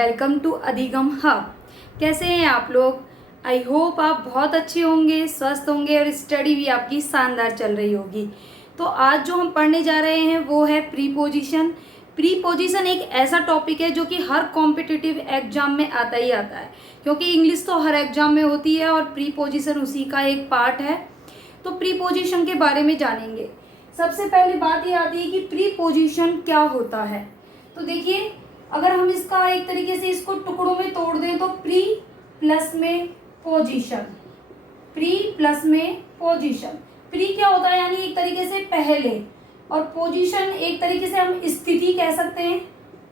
Welcome to अधिगम hub. कैसे हैं आप लोग? आई होप आप बहुत अच्छे होंगे, स्वस्थ होंगे और स्टडी भी आपकी शानदार चल रही होगी। तो आज जो हम पढ़ने जा रहे हैं वो है प्रीपोजिशन। प्रीपोजिशन एक ऐसा टॉपिक है जो कि हर कॉम्पिटिटिव एग्जाम में आता ही आता है, क्योंकि इंग्लिश तो हर एग्जाम में होती है और प्रीपोजिशन उसी का एक पार्ट है। तो प्रीपोजिशन के बारे में जानेंगे। सबसे पहली बात ये आती है कि प्रीपोजिशन क्या होता है। तो देखिए, अगर हम इसका एक तरीके से इसको टुकड़ों में तोड़ दें तो प्री प्लस में पोजीशन, प्री प्लस में पोजीशन। प्री क्या होता है, यानी एक तरीके से पहले, और पोजीशन एक तरीके से हम स्थिति कह सकते हैं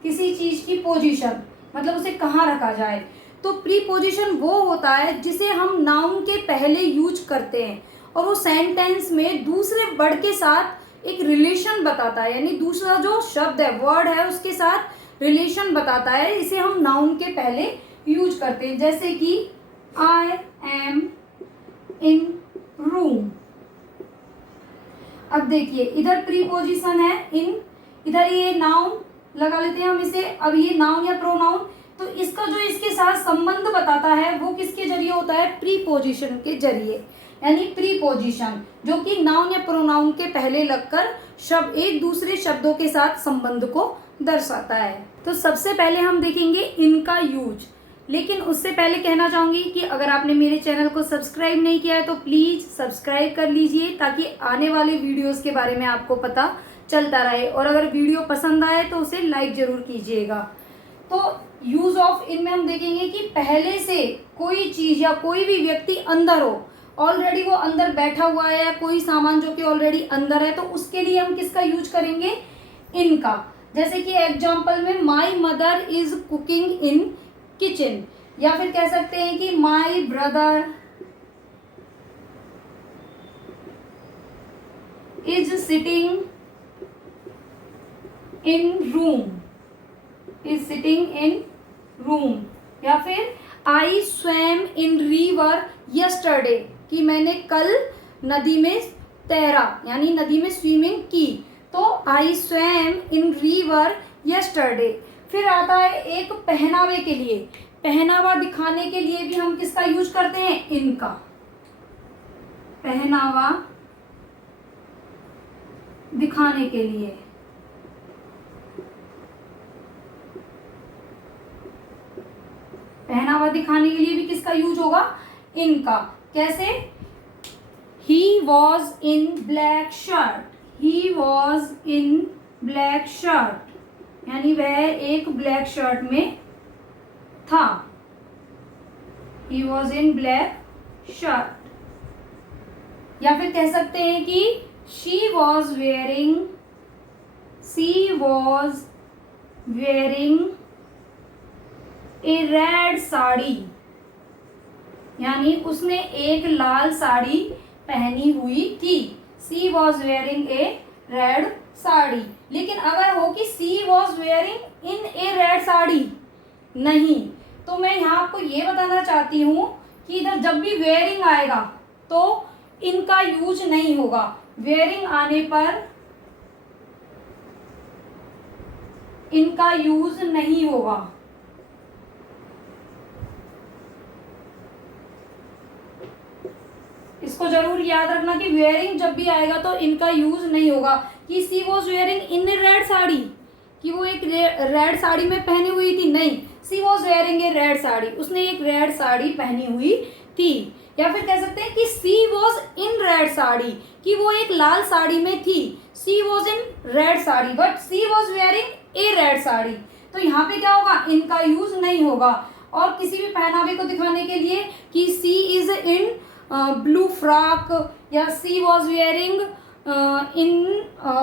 किसी चीज की। पोजीशन मतलब उसे कहाँ रखा जाए। तो प्री पोजीशन वो होता है जिसे हम नाउन के पहले यूज करते हैं और वो सेंटेंस में दूसरे वर्ड के साथ एक रिलेशन बताता है, यानी दूसरा जो शब्द है, वर्ड है, उसके साथ रिलेशन बताता है। इसे हम नाउन के पहले यूज करते हैं, जैसे कि आई एम इन रूम। अब देखिए, इधर प्रीपोजिशन है इन, इधर ये नाउन लगा लेते हैं हम इसे। अब ये नाउन या प्रोनाउन, तो इसका जो इसके साथ संबंध बताता है वो किसके जरिए होता है? प्रीपोजिशन के जरिए। यानी प्रीपोजिशन जो कि नाउन या प्रोनाउन के पहले लगकर शब्द एक दूसरे शब्दों के साथ संबंध को दर्शाता है। तो सबसे पहले हम देखेंगे इनका यूज। लेकिन उससे पहले कहना चाहूंगी कि अगर आपने मेरे चैनल को सब्सक्राइब नहीं किया है तो प्लीज सब्सक्राइब कर लीजिए, ताकि आने वाले वीडियोस के बारे में आपको पता चलता रहे। और अगर वीडियो पसंद आए तो उसे लाइक जरूर कीजिएगा। तो यूज ऑफ इन में हम देखेंगे कि पहले से कोई चीज या कोई भी व्यक्ति अंदर हो, ऑलरेडी वो अंदर बैठा हुआ है, या कोई सामान जो कि ऑलरेडी अंदर है, तो उसके लिए हम किसका यूज करेंगे? इनका। जैसे कि एग्जाम्पल में my mother is cooking in kitchen, या फिर कह सकते हैं कि my brother is sitting in room, is sitting in room. या फिर आई स्वैम इन रिवर यस्टरडे, कि मैंने कल नदी में तैरा, यानी नदी में स्विमिंग की। तो आई स्वैम इन रिवर यस्टरडे। फिर आता है एक पहनावे के लिए, पहनावा दिखाने के लिए भी हम किसका यूज करते हैं? इनका। पहनावा दिखाने के लिए, पहनावा दिखाने के लिए भी किसका यूज होगा? इनका। कैसे? He was in black shirt, he was in black shirt, यानी वह एक ब्लैक शर्ट में था। He was in black shirt। या फिर कह सकते हैं कि she was wearing a red sari, यानी उसने एक लाल साड़ी पहनी हुई थी। She was wearing a red sari. लेकिन अगर हो कि she was wearing in a red sari, नहीं, तो मैं यहाँ आपको ये बताना चाहती हूँ कि इधर जब भी wearing आएगा तो इनका यूज नहीं होगा। wearing आने पर इनका यूज नहीं होगा। इसको जरूर याद रखना कि वेयरिंग जब भी आएगा तो इनका यूज नहीं होगा। कि she was wearing in red sari, कि वो एक रेड साड़ी में पहनी हुई थी, नहीं, she was wearing a red sari, उसने एक रेड साड़ी पहनी हुई थी। या फिर कह सकते हैं कि she was in red sari, कि वो एक लाल साड़ी में थी। She was in red sari but she was wearing a red sari. तो यहाँ पे क्या होगा? इनका यूज नहीं होगा। और किसी भी पहनावे को दिखाने के लिए कि she is in blue frock, या she was wearing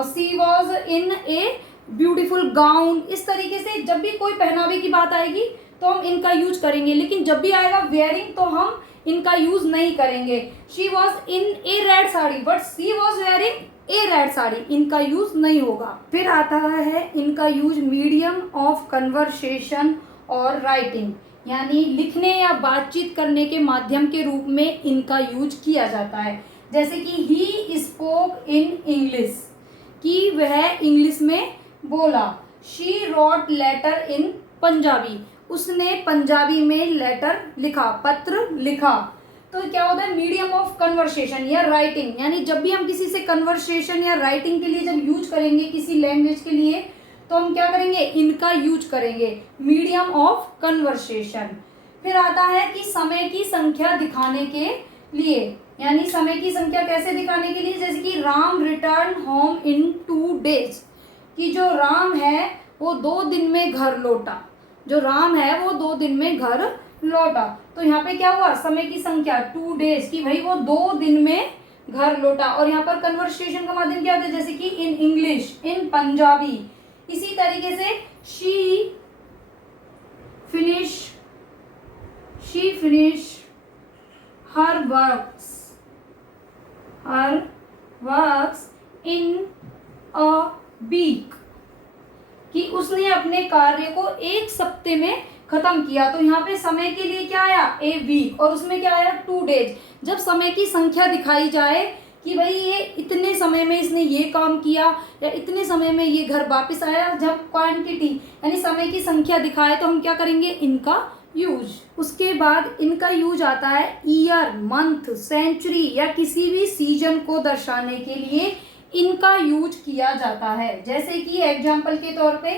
she was in a beautiful gown, इस तरीके से जब भी कोई पहनावे की बात आएगी तो हम इनका यूज करेंगे। लेकिन जब भी आएगा वेयरिंग तो हम इनका यूज नहीं करेंगे। She was in a red sari but she was wearing a red sari, इनका यूज नहीं होगा। फिर आता है इनका यूज मीडियम ऑफ कन्वर्सेशन और राइटिंग, यानी लिखने या बातचीत करने के माध्यम के रूप में इनका यूज किया जाता है। जैसे कि ही स्पोक इन इंग्लिश, कि वह इंग्लिश में बोला। शी रोट लेटर इन पंजाबी, उसने पंजाबी में लेटर लिखा, पत्र लिखा। तो क्या होता है, मीडियम ऑफ कन्वर्सेशन या राइटिंग, यानी जब भी हम किसी से कन्वर्सेशन या राइटिंग के लिए जब यूज करेंगे किसी लैंग्वेज के लिए, तो हम क्या करेंगे, इनका यूज करेंगे, मीडियम ऑफ कन्वर्सेशन। फिर आता है कि समय की संख्या दिखाने के लिए, यानी समय की संख्या कैसे दिखाने के लिए, जैसे कि Ram return home in 2 days, कि जो राम है वो 2 दिन में घर लौटा, जो राम है वो 2 दिन में घर लौटा। तो यहाँ पे क्या हुआ, समय की संख्या 2 days, कि भाई वो 2 दिन में घर लौटा। और यहाँ पर कन्वर्सेशन का माध्यम क्या होता है, जैसे कि इन इंग्लिश, इन पंजाबी। इसी तरीके से she finish her works in a week, कि उसने अपने कार्य को 1 सप्ते में खत्म किया। तो यहाँ पे समय के लिए क्या आया, ए वीक, और उसमें क्या आया, 2 days। जब समय की संख्या दिखाई जाए कि भाई ये इतने समय में इसने ये काम किया या इतने समय में ये घर वापस आया, जब क्वांटिटी यानी समय की संख्या दिखाए, तो हम क्या करेंगे, इनका यूज। उसके बाद इनका यूज आता है ईयर, मंथ, सेंचुरी या किसी भी सीजन को दर्शाने के लिए इनका यूज किया जाता है। जैसे कि एग्जाम्पल के तौर पे,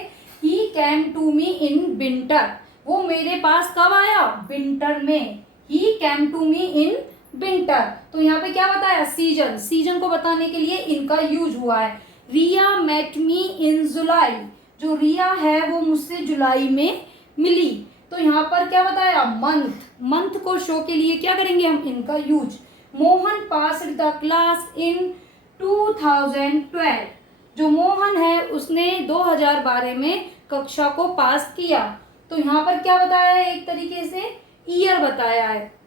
he came to me in winter, वो मेरे पास कब आया, विंटर में। He came to me in winter. तो यहाँ पे क्या बताया, सीजन, सीजन को बताने के लिए इनका यूज हुआ है। रिया मेट मी इन जुलाई, जो रिया है वो मुझसे जुलाई में मिली। तो यहाँ पर क्या बताया, मंथ, मंथ को शो के लिए क्या करेंगे हम, इनका use. Mohan passed the class in 2012, जो मोहन है उसने 2012 में कक्षा को पास किया। तो यहाँ पर क्या बताया है, एक तरीके से ईयर बताया है।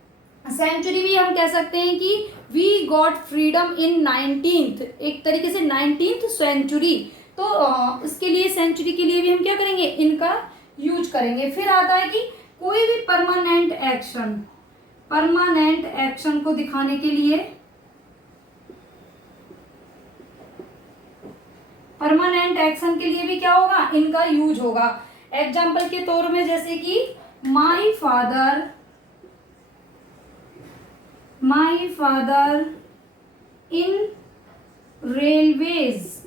सेंचुरी भी हम कह सकते हैं कि we got freedom in 19th, एक तरीके से 19th सेंचुरी। तो इसके लिए सेंचुरी के लिए भी हम क्या करेंगे, इनका यूज करेंगे। फिर आता है कि कोई भी परमानेंट एक्शन को दिखाने के लिए, परमानेंट एक्शन के लिए भी क्या होगा, इनका यूज होगा। एग्जाम्पल के तौर में जैसे कि माई फादर इन रेलवेज,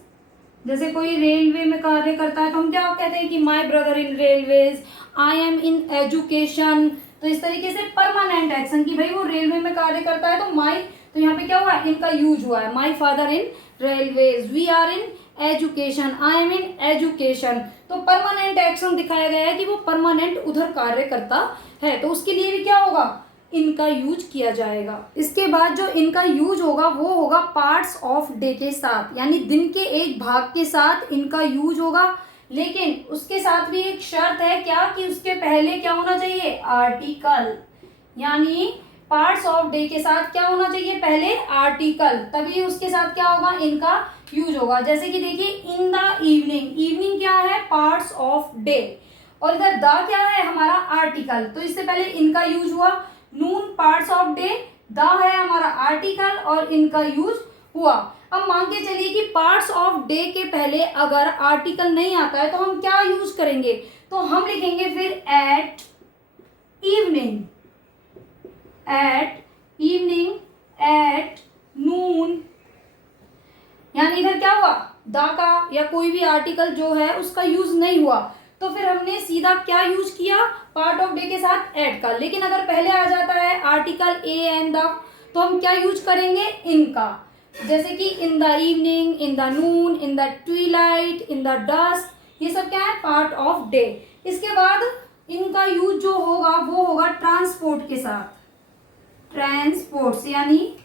जैसे कोई रेलवे में कार्य करता है तो हम क्या कहते हैं कि my brother in railways, I am in education. तो इस तरीके से परमानेंट एक्शन, की भाई वो रेलवे में कार्य करता है तो माई, तो यहाँ पे क्या हुआ, इनका यूज हुआ है। My father in railways, we are in education, I am in education. तो परमानेंट एक्शन दिखाया गया है कि वो परमानेंट उधर कार्य करता है, तो उसके लिए भी क्या होगा, इनका यूज किया जाएगा। इसके बाद जो इनका यूज होगा वो होगा पार्ट्स ऑफ डे के साथ, यानी दिन के एक भाग के साथ इनका यूज होगा। लेकिन उसके साथ भी एक शर्त है, क्या, कि उसके पहले क्या होना चाहिए, आर्टिकल, यानी पार्ट्स ऑफ डे के साथ क्या होना चाहिए, पहले आर्टिकल, तभी उसके साथ क्या होगा, इनका यूज होगा। जैसे कि देखिए, इन द इवनिंग, इवनिंग क्या है, पार्ट्स ऑफ डे, और इधर द क्या है, हमारा आर्टिकल, तो इससे पहले इनका यूज हुआ। नून पार्ट्स ऑफ डे, द है हमारा आर्टिकल और इनका यूज हुआ। अब मान के चलिए कि पार्ट्स ऑफ डे के पहले अगर आर्टिकल नहीं आता है तो हम क्या यूज करेंगे, तो हम लिखेंगे फिर एट इवनिंग, एट नून, यानी इधर क्या हुआ, द का या कोई भी आर्टिकल जो है उसका यूज नहीं हुआ, तो फिर हमने सीधा क्या यूज किया, पार्ट ऑफ डे के साथ एट का। लेकिन अगर पहले आ जाता है आर्टिकल ए एंड द, तो हम क्या यूज करेंगे, इनका। जैसे कि in the evening, in the noon, in the twilight, in the dusk, ये सब क्या है, पार्ट ऑफ डे। इसके बाद इनका यूज जो होगा वो होगा ट्रांसपोर्ट के साथ, ट्रांसपोर्ट्स यानी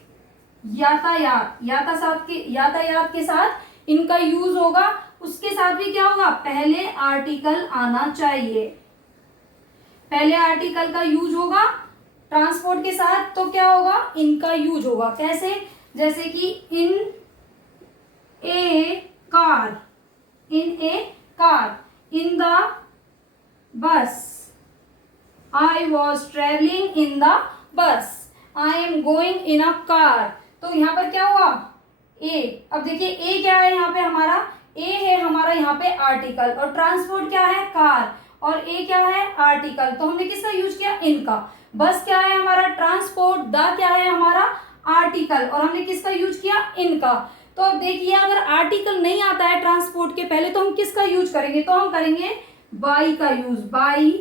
यातायात के साथ इनका यूज होगा। उसके साथ भी क्या होगा, पहले आर्टिकल आना चाहिए, पहले आर्टिकल का यूज होगा ट्रांसपोर्ट के साथ, तो क्या होगा, इनका यूज होगा। कैसे, जैसे कि इन ए car, in the bus, I was travelling in the bus, I am going in a car. तो यहाँ पर क्या हुआ, ए। अब देखिए ए क्या है, यहाँ पे हमारा ए है, हमारा यहाँ पे आर्टिकल, और ट्रांसपोर्ट क्या है, कार, और ए क्या है आर्टिकल, तो हमने किसका यूज किया इनका। बस क्या है हमारा ट्रांसपोर्ट, द क्या है हमारा आर्टिकल, और हमने किसका यूज किया इनका। तो अब देखिए अगर आर्टिकल नहीं आता है ट्रांसपोर्ट के पहले तो हम किसका यूज करेंगे, तो हम करेंगे बाई का use, by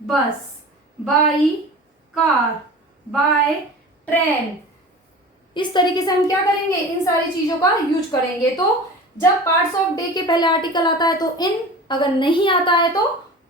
bus, by car, by train. इस तरीके से हम क्या करेंगे इन सारी चीजों का यूज करेंगे। तो जब पार्ट्स ऑफ डे के पहले आर्टिकल आता है तो इन, अगर नहीं आता है तो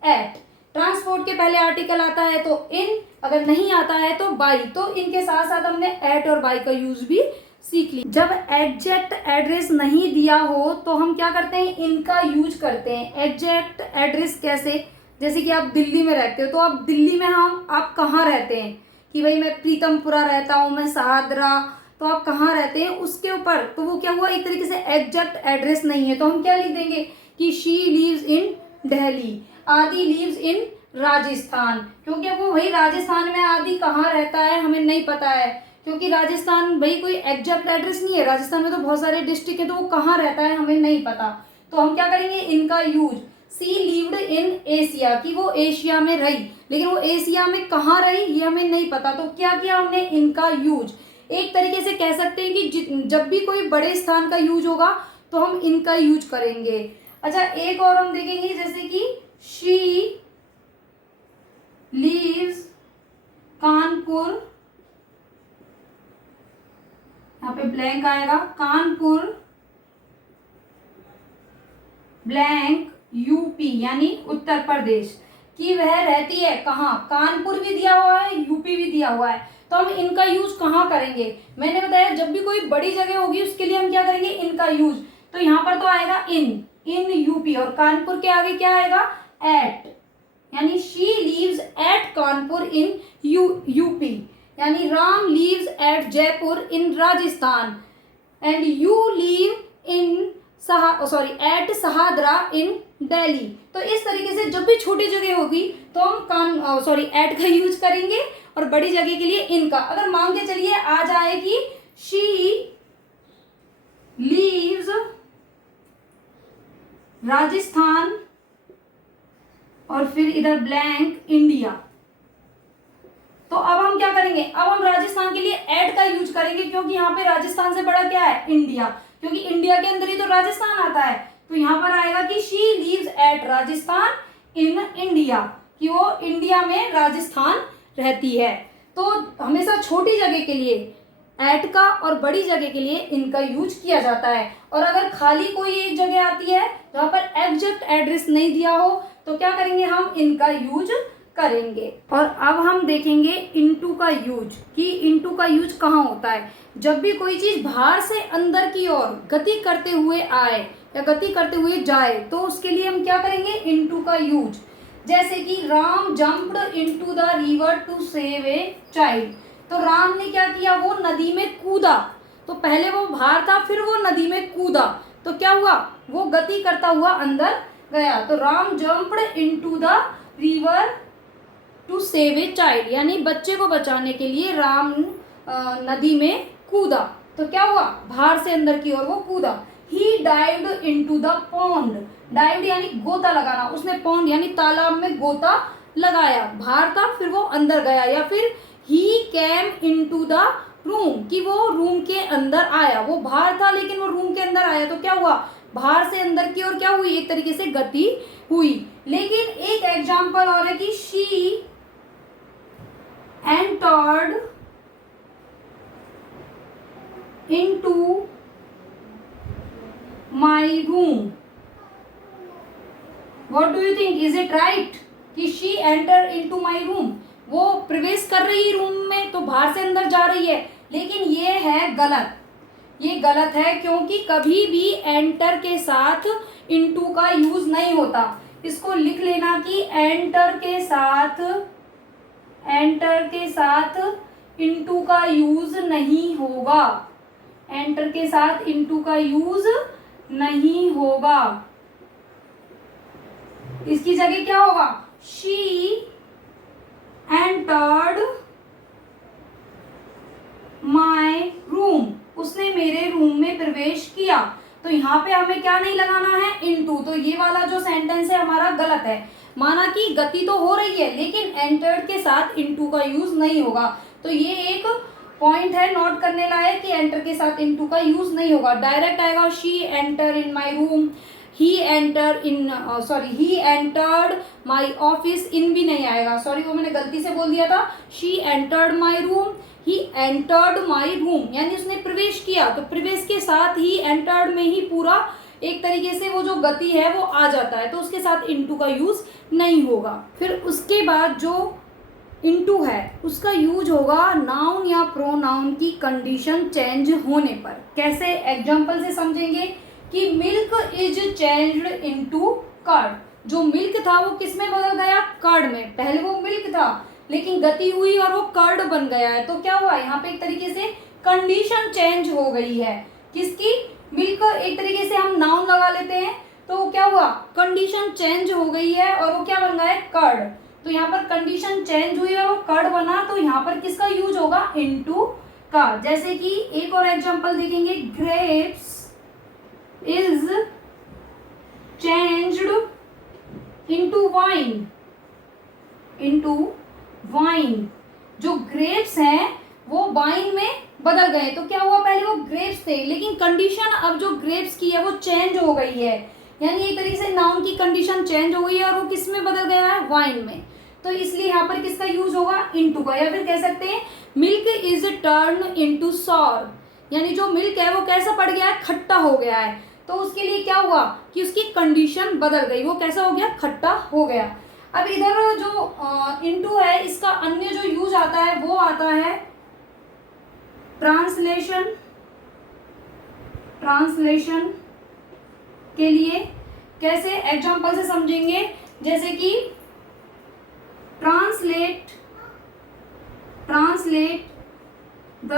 एट। ट्रांसपोर्ट के पहले आर्टिकल आता है तो इन, अगर नहीं आता है तो बाई। तो इनके साथ साथ हमने एट और बाई का यूज भी सीख लिया। जब एग्जैक्ट एड्रेस नहीं दिया हो तो हम क्या करते हैं इनका यूज करते हैं। एग्जैक्ट एड्रेस कैसे, जैसे कि आप दिल्ली में रहते हो तो आप दिल्ली में आप कहाँ रहते हैं, कि भाई मैं प्रीतमपुरा रहता हूँ, मैं सहादरा, तो आप कहाँ रहते हैं उसके ऊपर, तो वो क्या हुआ एक तरीके से एग्जैक्ट एड्रेस नहीं है, तो हम क्या लिख देंगे कि शी लीव्स इन दिल्ली, आदि लीव्स इन राजस्थान, क्योंकि अब वो वही राजस्थान में आदि कहाँ रहता है हमें नहीं पता है, क्योंकि राजस्थान भाई कोई एग्जैक्ट एड्रेस नहीं है, राजस्थान में तो बहुत सारे डिस्ट्रिक्ट है, तो वो कहाँ रहता है हमें नहीं पता, तो हम क्या करेंगे इनका use. She lived in Asia, कि वो एशिया में रही, लेकिन वो एशिया में कहाँ रही ये हमें नहीं पता, तो क्या किया हमने इनका यूज। एक तरीके से कह सकते हैं कि जब भी कोई बड़े स्थान का यूज होगा तो हम इनका यूज करेंगे। अच्छा एक और हम देखेंगे, जैसे कि शी लीव्स कानपुर, यहाँ पे ब्लैंक आएगा, कानपुर ब्लैंक यूपी यानी उत्तर प्रदेश, कि वह रहती है कहाँ, कानपुर भी दिया हुआ है यूपी भी दिया हुआ है, तो हम इनका यूज कहाँ करेंगे। मैंने बताया जब भी कोई बड़ी जगह होगी उसके लिए हम क्या करेंगे इनका यूज, तो यहाँ पर तो आएगा इन यूपी, और कानपुर के आगे क्या आएगा एट, यानी she leaves at Kanpur in UP, यानी Ram leaves at Jaipur in Rajasthan, and you leave in at Shahdara in Delhi. तो इस तरीके से जब भी छोटी जगह होगी तो हम एट का यूज करेंगे, और बड़ी जगह के लिए इनका। अगर मान के चलिए आ जाए कि शी लीव्स राजस्थान और फिर इधर ब्लैंक इंडिया, तो अब हम क्या करेंगे, अब हम राजस्थान के लिए एट का यूज करेंगे, क्योंकि यहाँ पे राजस्थान से बड़ा क्या है इंडिया, क्योंकि इंडिया के अंदर ही तो राजस्थान आता है, तो यहाँ पर आएगा कि she leaves eight Rajasthan in India, कि वो इंडिया में राजस्थान रहती है। तो हमेशा छोटी जगह के लिए एट का और बड़ी जगह के लिए इनका यूज किया जाता है। और अगर खाली कोई एक जगह आती है जहाँ पर एग्जैक्ट एड्रेस नहीं दिया हो तो क्या करेंगे हम इनका यूज करेंगे। और अब हम देखेंगे इनटू का यूज, कि इनटू का यूज कहाँ होता है। जब भी कोई चीज बाहर से अंदर की ओर गति करते हुए आए या गति करते हुए जाए तो उसके लिए हम क्या करेंगे इनटू का यूज। जैसे कि Ram jumped into the river to save a child, तो राम ने क्या किया वो नदी में कूदा, तो पहले वो बाहर था फिर वो नदी में कूदा, तो क्या हुआ वो गति करता हुआ अंदर गया। तो Ram jumped into the river to save a child, यानी बच्चे को बचाने के लिए राम नदी में कूदा, तो क्या हुआ बाहर से अंदर की ओर वो कूदा। He dived into the pond, dived यानी गोता लगाना, उसने पॉन्ड यानी तालाब में गोता लगाया, बाहर था फिर वो अंदर गया। या फिर ही केम इनटू द रूम, कि वो रूम के अंदर आया, वो बाहर था लेकिन वो रूम के अंदर आया, तो क्या हुआ बाहर से अंदर की ओर क्या हुई एक तरीके से गति हुई। लेकिन एक एग्जाम्पल और है कि she entered into my room, what do you think, is it right कि she enter into my room, वो प्रवेश कर रही है रूम में तो बाहर से अंदर जा रही है, लेकिन ये है गलत, ये गलत है क्योंकि कभी भी एंटर के साथ इनटू का यूज नहीं होता। इसको लिख लेना कि एंटर के साथ इनटू का यूज नहीं होगा, एंटर के साथ इनटू का यूज नहीं होगा। इसकी जगह क्या होगा शी एंटर्ड माई रूम, उसने मेरे रूम में प्रवेश किया, तो यहाँ पे हमें क्या नहीं लगाना है इनटू, तो ये वाला जो सेंटेंस है हमारा गलत है। माना कि गति तो हो रही है लेकिन एंटर्ड के साथ इनटू का यूज नहीं होगा। तो ये एक पॉइंट है नोट करने लायक कि एंटर के साथ इनटू का यूज नहीं होगा, डायरेक्ट आएगा she enter in my room, he entered my office, in भी नहीं आएगा, सॉरी वो मैंने गलती से बोल दिया था, she entered my room, he entered my room, यानी उसने प्रवेश किया, तो प्रवेश के साथ ही एंटर्ड में ही पूरा एक तरीके से वो जो गति है वो आ जाता है, तो उसके साथ इनटू का यूज नहीं होगा। फिर उसके बाद जो इनटू है उसका यूज होगा नाउन या प्रोनाउन की कंडीशन चेंज होने पर। कैसे, एग्जांपल से समझेंगे कि milk is changed into curd. जो मिल्क था वो किस में बदल गया, कर्ड में। पहले वो मिल्क था लेकिन गति हुई और वो कर्ड बन गया है, तो क्या हुआ यहाँ पे एक तरीके से कंडीशन चेंज हो गई है। किसकी, मिल्क, एक तरीके से हम नाउन लगा लेते हैं तो क्या हुआ, कंडीशन चेंज हो गई है और वो क्या बन गया है, कर्ड। तो यहाँ पर कंडीशन चेंज हुई और वो कर्ड बना, तो यहाँ पर किसका यूज होगा, इनटू का। जैसे कि एक और एग्जांपल देखेंगे, grapes is changed into wine, into wine. जो ग्रेप्स हैं वो वाइन में बदल गए, तो क्या हुआ, पहले वो ग्रेप्स थे लेकिन कंडीशन अब जो ग्रेप्स की है वो चेंज हो गई है, यानी एक तरीके से नाउन की कंडीशन चेंज हो गई है और वो किस में बदल गया है, वाइन में। तो इसलिए यहाँ पर किसका यूज होगा, इनटू का। या फिर कह सकते हैं milk is turn into sour, यानी जो मिल्क है वो कैसा पड़ गया है, खट्टा हो गया है, तो उसके लिए क्या हुआ कि उसकी कंडीशन बदल गई, वो कैसा हो गया, खट्टा हो गया। अब इधर जो इनटू है इसका अन्य जो यूज आता है वो आता है ट्रांसलेशन, ट्रांसलेशन के लिए। कैसे, एग्जांपल से समझेंगे, जैसे कि translate the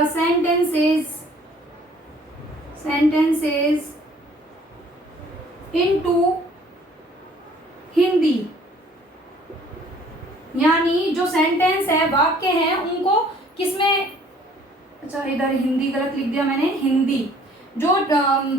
sentences into Hindi, यानी जो सेंटेंस है, वाक्य हैं, उनको किसमें, अच्छा इधर हिंदी गलत लिख दिया मैंने, हिंदी, जो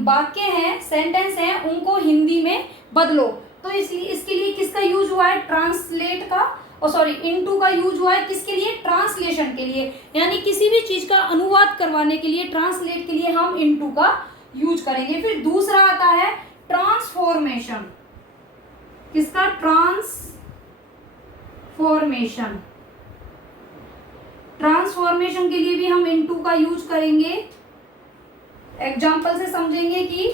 वाक्य हैं, सेंटेंस हैं, उनको हिंदी में बदलो। तो इसलिए इसके लिए किसका यूज हुआ है, ट्रांसलेट का, और सॉरी इनटू का यूज हुआ है किसके लिए, ट्रांसलेशन के लिए, यानी किसी भी चीज का अनुवाद करवाने के लिए, ट्रांसलेट के लिए हम इनटू का यूज करेंगे। फिर दूसरा आता है ट्रांसफॉर्मेशन, किसका, ट्रांसफॉर्मेशन। ट्रांसफॉर्मेशन के लिए भी हम इनटू का यूज करेंगे। एग्जांपल से समझेंगे कि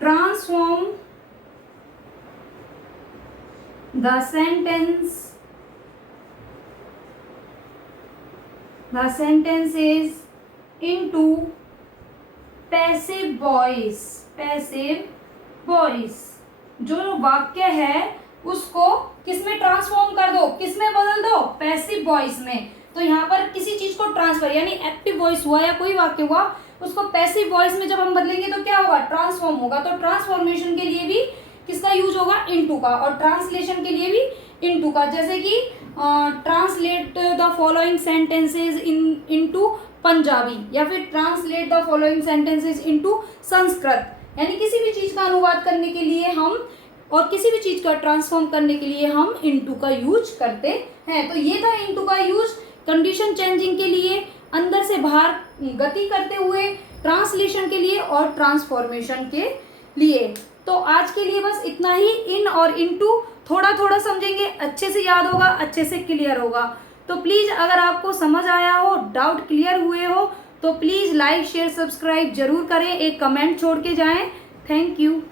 transform the sentences into passive voice, passive voice। जो वाक्य है उसको किसमें ट्रांसफॉर्म कर दो, किसमें बदल दो, पैसिव वॉइस में। तो यहाँ पर किसी चीज को ट्रांसफर, यानी एक्टिव वॉइस हुआ या कोई वाक्य हुआ, उसको पैसिव वॉइस में जब हम बदलेंगे तो क्या होगा, ट्रांसफॉर्म होगा। तो ट्रांसफॉर्मेशन के लिए भी किसका यूज होगा, इनटू का, और ट्रांसलेशन के लिए भी इनटू का। जैसे कि translate the following sentences into Punjabi, या फिर translate the following sentences into Sanskrit, यानी किसी भी चीज का अनुवाद करने के लिए हम, और किसी भी चीज का ट्रांसफॉर्म करने के लिए हम इनटू का यूज करते हैं। तो ये था इनटू का यूज कंडीशन चेंजिंग के लिए, अंदर से बाहर गति करते हुए, ट्रांसलेशन के लिए और ट्रांसफॉर्मेशन के लिए। तो आज के लिए बस इतना ही। इन और इनटू थोड़ा थोड़ा समझेंगे, अच्छे से याद होगा, अच्छे से क्लियर होगा। तो प्लीज़ अगर आपको समझ आया हो, डाउट क्लियर हुए हो, तो प्लीज़ लाइक शेयर सब्सक्राइब जरूर करें, एक कमेंट छोड़ के जाएं। Thank you.